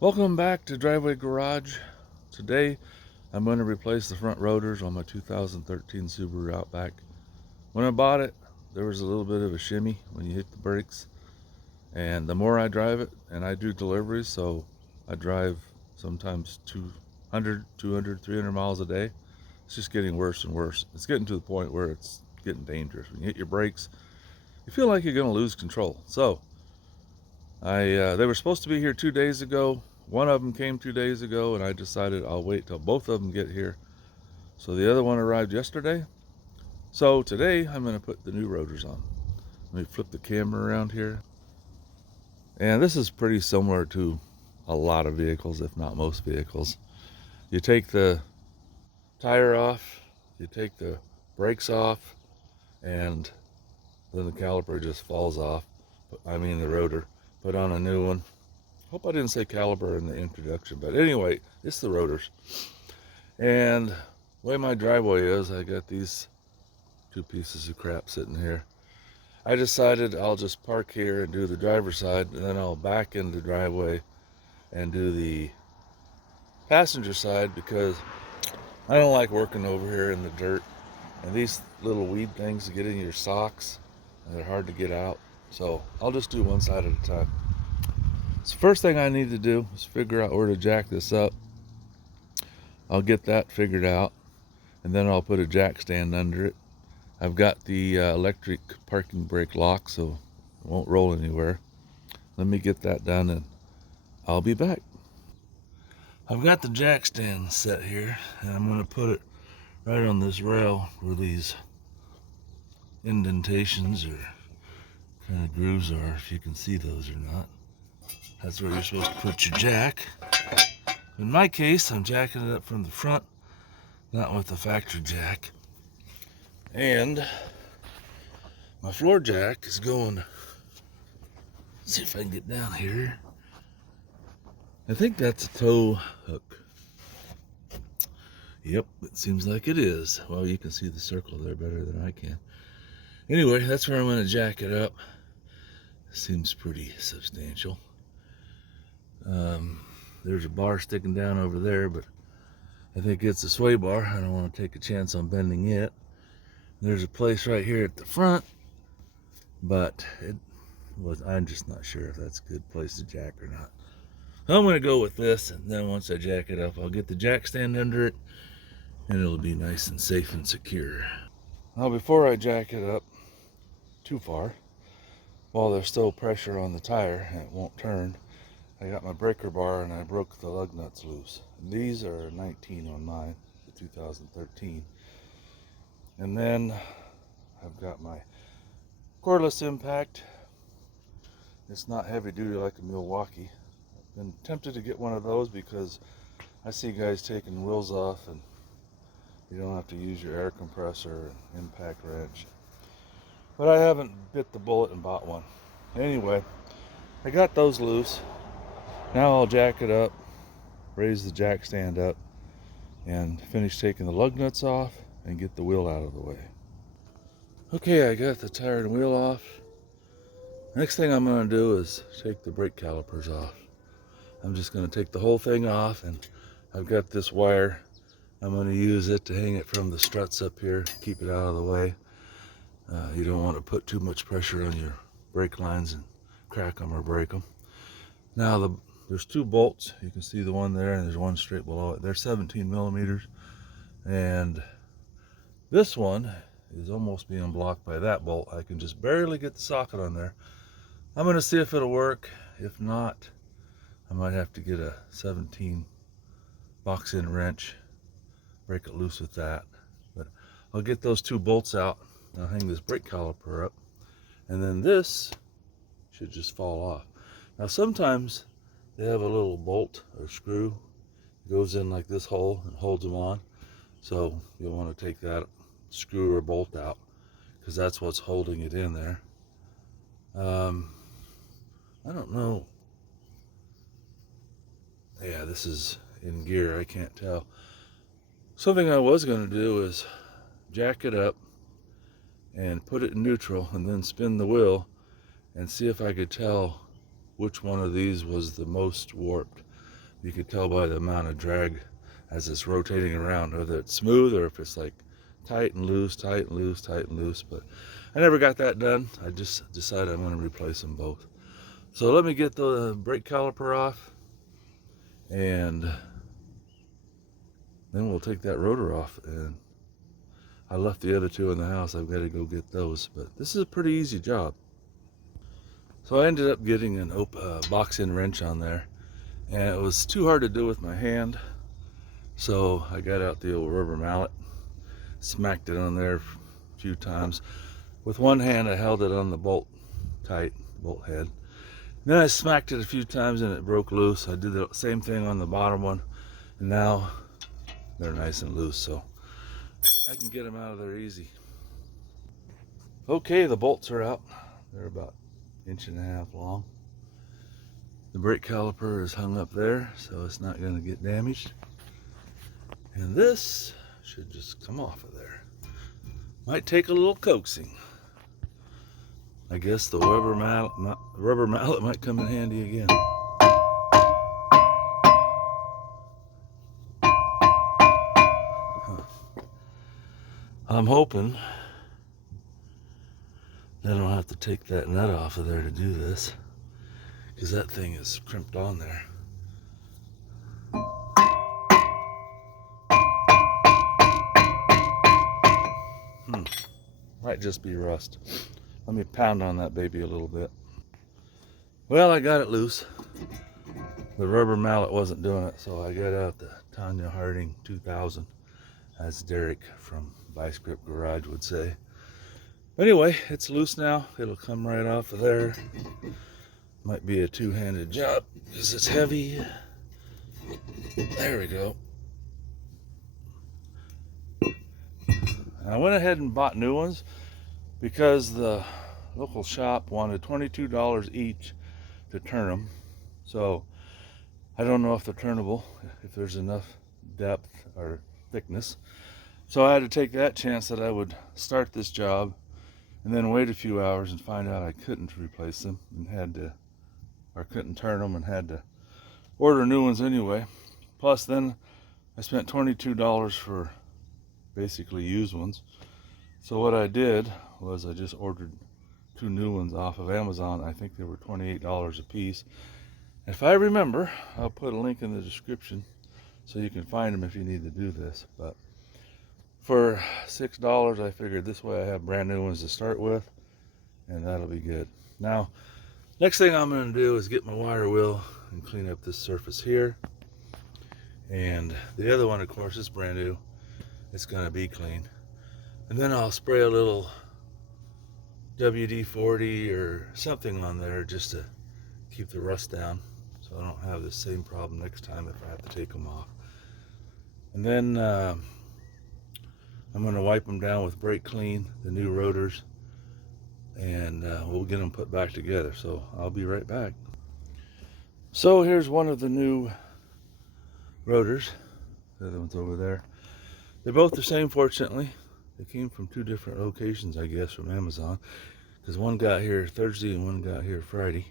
Welcome back to Driveway Garage. Today I'm going to replace the front rotors on my 2013 Subaru Outback. When I bought it, there was a little bit of a shimmy when you hit the brakes, and the more I drive it, and I do deliveries, so I drive sometimes 200, 200, 300 miles a day. It's just getting worse and worse. It's getting to the point where it's getting dangerous. When you hit your brakes, you feel like you're going to lose control. So they were supposed to be here 2 days ago. One of them came 2 days ago, and I decided I'll wait till both of them get here. So the other one arrived yesterday. So today I'm going to put the new rotors on. Let me flip the camera around here. And this is pretty similar to a lot of vehicles, if not most vehicles. You take the tire off, you take the brakes off, and then the caliper just falls off. I mean the rotor. Put on a new one. Hope I didn't say caliper in the introduction, but anyway, it's the rotors. And the way my driveway is, I got these two pieces of crap sitting here. I decided I'll just park here and do the driver's side, and then I'll back into the driveway and do the passenger side, because I don't like working over here in the dirt. And these little weed things get in your socks, and they're hard to get out. So I'll just do one side at a time. So first thing I need to do is figure out where to jack this up. I'll get that figured out, and then I'll put a jack stand under it. I've got the electric parking brake lock, so it won't roll anywhere. Let me get that done and I'll be back. I've got the jack stand set here, and I'm going to put it right on this rail where these indentations or kind of grooves are, if you can see those or not. That's where you're supposed to put your jack. In my case, I'm jacking it up from the front, not with the factory jack. And my floor jack is going, let's see if I can get down here. I think that's a tow hook. Yep, it seems like it is. Well, you can see the circle there better than I can. Anyway, that's where I'm going to jack it up. Seems pretty substantial. There's a bar sticking down over there, but I think it's a sway bar. I don't want to take a chance on bending it. There's a place right here at the front, but I'm just not sure if that's a good place to jack or not. I'm going to go with this, and then once I jack it up, I'll get the jack stand under it, and it'll be nice and safe and secure. Now, before I jack it up too far, while there's still pressure on the tire and it won't turn, I got my breaker bar and I broke the lug nuts loose. And these are 19 on mine, the 2013. And then I've got my cordless impact. It's not heavy duty like a Milwaukee. I've been tempted to get one of those because I see guys taking wheels off and you don't have to use your air compressor and impact wrench. But I haven't bit the bullet and bought one. Anyway, I got those loose. Now I'll jack it up, raise the jack stand up, and finish taking the lug nuts off and get the wheel out of the way. Okay, I got the tire and wheel off. Next thing I'm going to do is take the brake calipers off. I'm just going to take the whole thing off, and I've got this wire. I'm going to use it to hang it from the struts up here, keep it out of the way. You don't want to put too much pressure on your brake lines and crack them or break them. Now there's two bolts. You can see the one there, and there's one straight below it. They're 17 millimeters, and this one is almost being blocked by that bolt. I can just barely get the socket on there. I'm going to see if it'll work. If not, I might have to get a 17 box-in wrench, break it loose with that. But I'll get those two bolts out. I'll hang this brake caliper up, and then this should just fall off. Now sometimes they have a little bolt or screw that goes in like this hole and holds them on. So you'll want to take that screw or bolt out, because that's what's holding it in there. I don't know. Yeah, this is in gear. I can't tell. Something I was going to do is jack it up and put it in neutral and then spin the wheel and see if I could tell which one of these was the most warped. You could tell by the amount of drag as it's rotating around, whether it's smooth or if it's like tight and loose, tight and loose, tight and loose. But I never got that done. I just decided I'm going to replace them both. So let me get the brake caliper off, and then we'll take that rotor off. And I left the other two in the house. I've got to go get those, but this is a pretty easy job. So I ended up getting an box-in wrench on there, and it was too hard to do with my hand. So I got out the old rubber mallet, smacked it on there a few times. With one hand I held it on the bolt tight, bolt head. Then I smacked it a few times and it broke loose. I did the same thing on the bottom one, and now they're nice and loose, so I can get them out of there easy. Okay, the bolts are out. They're about 1.5 inches long. The brake caliper is hung up there, so it's not going to get damaged. And this should just come off of there. Might take a little coaxing. I guess the rubber mallet might come in handy again. I'm hoping that I don't have to take that nut off of there to do this, because that thing is crimped on there. Might just be rust. Let me pound on that baby a little bit. Well, I got it loose. The rubber mallet wasn't doing it, so I got out the Tanya Harding 2000, as Derek from Vice Grip Garage would say. Anyway, it's loose now. It'll come right off of there. Might be a two-handed job because it's heavy. There we go. I went ahead and bought new ones because the local shop wanted $22 each to turn them. So I don't know if they're turnable, if there's enough depth or thickness. So I had to take that chance that I would start this job and then wait a few hours and find out I couldn't replace them and couldn't turn them and had to order new ones anyway. Plus then I spent $22 for basically used ones. So what I did was I just ordered 2 new ones off of Amazon. I think they were $28 a piece. If I remember, I'll put a link in the description so you can find them if you need to do this. But for $6, I figured this way I have brand new ones to start with, and that'll be good. Now, next thing I'm going to do is get my wire wheel and clean up this surface here. And the other one, of course, is brand new. It's going to be clean. And then I'll spray a little WD-40 or something on there just to keep the rust down, so I don't have the same problem next time if I have to take them off. And then I'm going to wipe them down with brake clean, the new rotors, and we'll get them put back together. So I'll be right back. So here's one of the new rotors. The other one's over there. They're both the same, fortunately. They came from 2 different locations, I guess, from Amazon, because one got here Thursday and one got here Friday.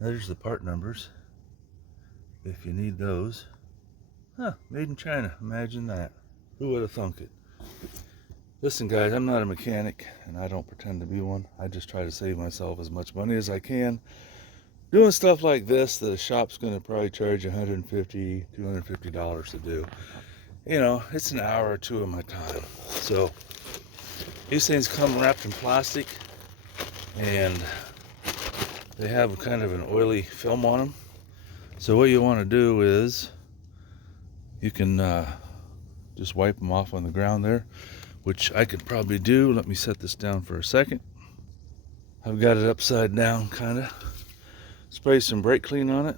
There's the part numbers if you need those. Huh, made in China, imagine that. Who would have thunk it? Listen guys, I'm not a mechanic and I don't pretend to be one. I just try to save myself as much money as I can doing stuff like this that a shop's going to probably charge $150, $250 to do. You know, it's an hour or 2 of my time. So these things come wrapped in plastic, and they have kind of an oily film on them. So what you want to do is you can just wipe them off on the ground there, which I could probably do. Let me set this down for a second. I've got it upside down, kind of. Spray some brake clean on it.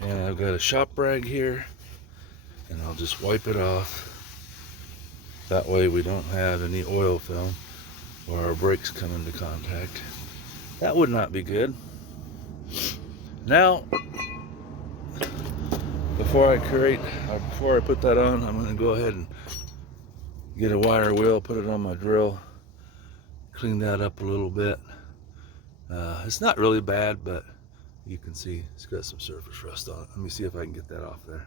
And I've got a shop rag here, and I'll just wipe it off. That way we don't have any oil film or our brakes come into contact. That would not be good. Now, before I put that on, I'm going to go ahead and get a wire wheel, put it on my drill, clean that up a little bit. It's not really bad, but you can see it's got some surface rust on it. Let me see if I can get that off there.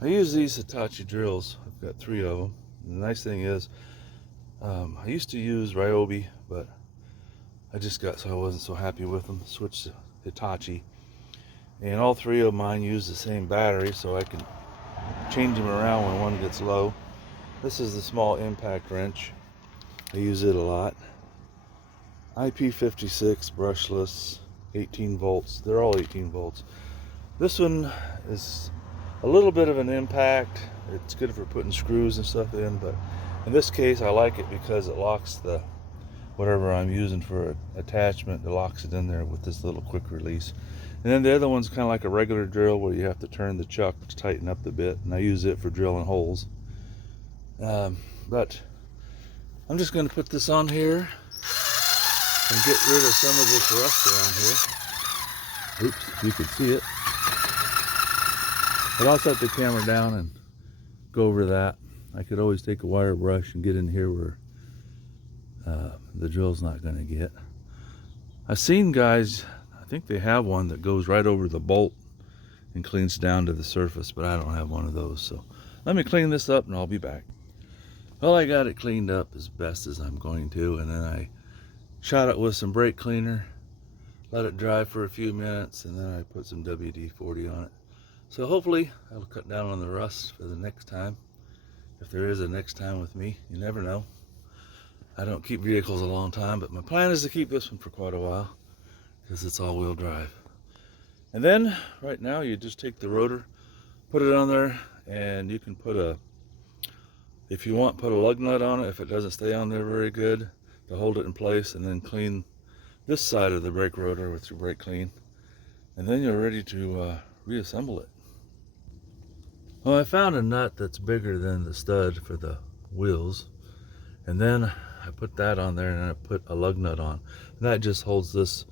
I use these Hitachi drills. I've got 3 of them. And the nice thing is, I used to use Ryobi, but I wasn't so happy with them. Switched to Hitachi. And all 3 of mine use the same battery, so I can change them around when one gets low. This is the small impact wrench. I use it a lot. IP56 brushless, 18 volts. They're all 18 volts. This one is a little bit of an impact. It's good for putting screws and stuff in, but in this case I like it because it locks the whatever I'm using for attachment. It locks it in there with this little quick release. And then the other one's kind of like a regular drill where you have to turn the chuck to tighten up the bit, and I use it for drilling holes. But I'm just going to put this on here and get rid of some of this rust around here. Oops, if you could see it. But I'll set the camera down and go over that. I could always take a wire brush and get in here where the drill's not going to get. I've seen guys, I think they have one that goes right over the bolt and cleans down to the surface, but I don't have one of those. So let me clean this up and I'll be back. Well, I got it cleaned up as best as I'm going to, and then I shot it with some brake cleaner, let it dry for a few minutes, and then I put some WD-40 on it. So hopefully that'll cut down on the rust for the next time. If there is a next time with me, you never know. I don't keep vehicles a long time, but my plan is to keep this one for quite a while because it's all-wheel drive. And then right now you just take the rotor, put it on there, and you can put if you want, put a lug nut on it if it doesn't stay on there very good to hold it in place, and then clean this side of the brake rotor with your brake clean, and then you're ready to reassemble it. Well, I found a nut that's bigger than the stud for the wheels, and then I put that on there, and I put a lug nut on, and that just holds this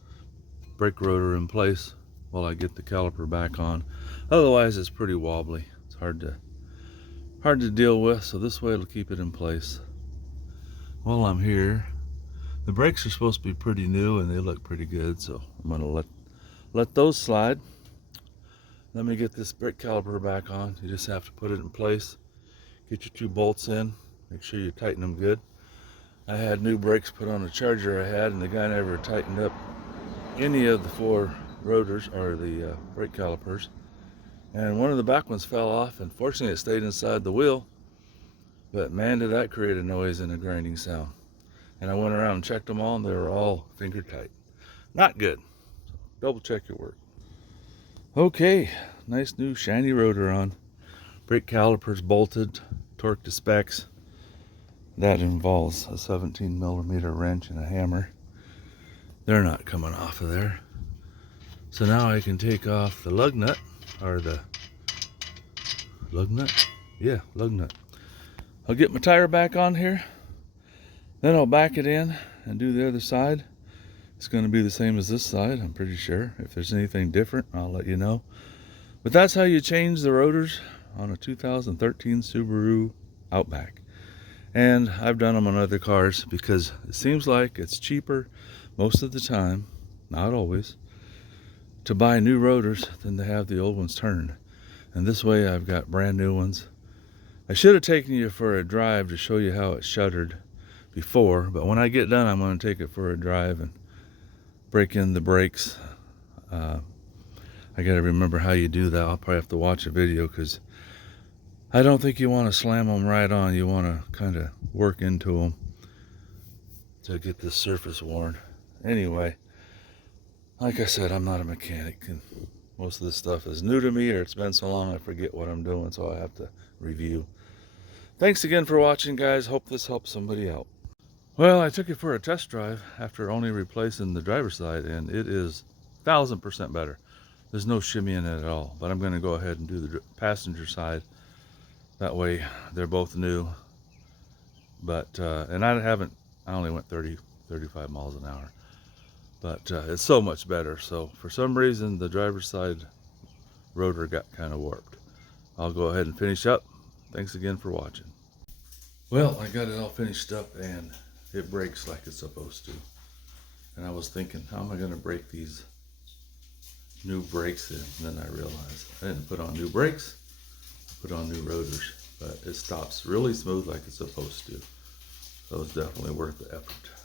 brake rotor in place while I get the caliper back on. Otherwise it's pretty wobbly. It's hard to deal with, so this way it'll keep it in place. While I'm here, the brakes are supposed to be pretty new and they look pretty good, so I'm gonna let those slide. Let me get this brake caliper back on. You just have to put it in place, get your 2 bolts in, make sure you tighten them good. I had new brakes put on the Charger I had, and the guy never tightened up any of the 4 rotors or the brake calipers, and one of the back ones fell off, and fortunately it stayed inside the wheel, but man, did that create a noise and a grinding sound. And I went around and checked them all, and they were all finger tight. Not good. So double check your work. Okay, nice new shiny rotor on. Brake calipers bolted, torque to specs. That involves a 17mm wrench and a hammer. They're not coming off of there. So now I can take off the lug nut, or the lug nut? Yeah, lug nut. I'll get my tire back on here. Then I'll back it in and do the other side. It's going to be the same as this side, I'm pretty sure. If there's anything different, I'll let you know. But that's how you change the rotors on a 2013 Subaru Outback. And I've done them on other cars because it seems like it's cheaper most of the time, not always, to buy new rotors than to have the old ones turned. And this way I've got brand new ones. I should have taken you for a drive to show you how it shuddered before, but when I get done I'm going to take it for a drive and break in the brakes. I got to remember how you do that. I'll probably have to watch a video because I don't think you want to slam them right on. You want to kind of work into them to get the surface worn. Anyway, like I said, I'm not a mechanic, and most of this stuff is new to me, or it's been so long I forget what I'm doing, so I have to review. Thanks again for watching, guys. Hope this helps somebody out. Well, I took it for a test drive after only replacing the driver's side, and it is 1000% better. There's no shimmy in it at all, but I'm going to go ahead and do the passenger side. That way they're both new. But and I only went 35 miles an hour, but it's so much better. So for some reason the driver's side rotor got kind of warped. I'll go ahead and finish up. Thanks again for watching. Well, I got it all finished up and it brakes like it's supposed to. And I was thinking, how am I going to brake these new brakes in, and then I realized I didn't put on new brakes, I put on new rotors, but it stops really smooth like it's supposed to. So it's definitely worth the effort.